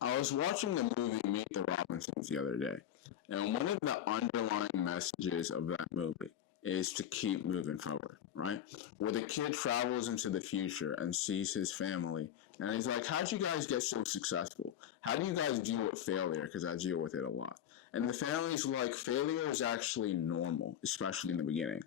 I was watching the movie Meet the Robinsons the other day, and one of the underlying messages of that movie is to keep moving forward, right? Where the kid travels into the future and sees his family, and he's like, how'd you guys get so successful? How do you guys deal with failure? Because I deal with it a lot. And the family's like, failure is actually normal, especially in the beginning.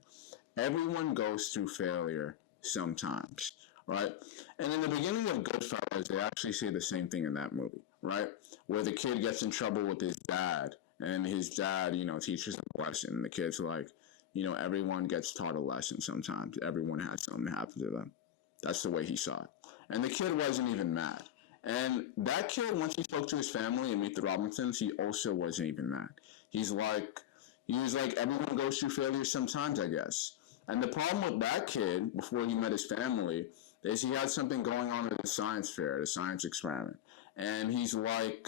Everyone goes through failure sometimes, right? And in the beginning of Goodfellas, they actually say the same thing in that movie, right? Where the kid gets in trouble with his dad, and his dad, teaches him a lesson. And the kid's like, everyone gets taught a lesson sometimes. Everyone has something happen to them. That's the way he saw it. And the kid wasn't even mad. And that kid, once he spoke to his family and Meet the Robinsons, he also wasn't even mad. He's like, he was like, everyone goes through failure sometimes, I guess. And the problem with that kid, before he met his family, is he had something going on at the science fair, the science experiment. And he's like,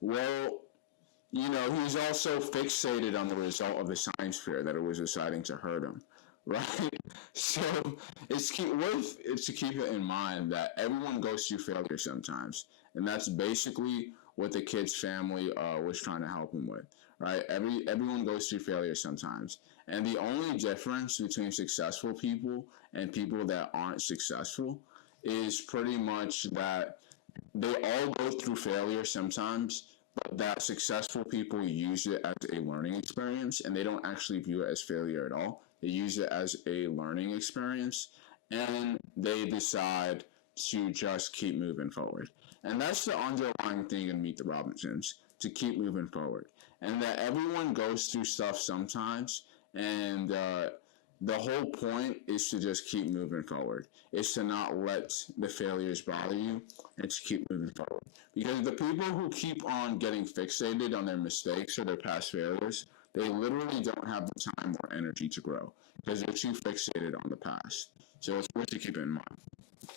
well, he's also fixated on the result of the science fair that it was deciding to hurt him, right? So it's to keep it in mind that everyone goes through failure sometimes, and that's basically what the kid's family was trying to help him with, right? Everyone goes through failure sometimes, and the only difference between successful people and people that aren't successful is pretty much that they all go through failure sometimes, but that successful people use it as a learning experience and they don't actually view it as failure at all. They use it as a learning experience and they decide to just keep moving forward. And that's the underlying thing in Meet the Robinsons, to keep moving forward. And that everyone goes through stuff sometimes, and the whole point is to just keep moving forward. Is to not let the failures bother you and to keep moving forward. Because the people who keep on getting fixated on their mistakes or their past failures, they literally don't have the time or energy to grow because they're too fixated on the past. So it's worth to keep in mind.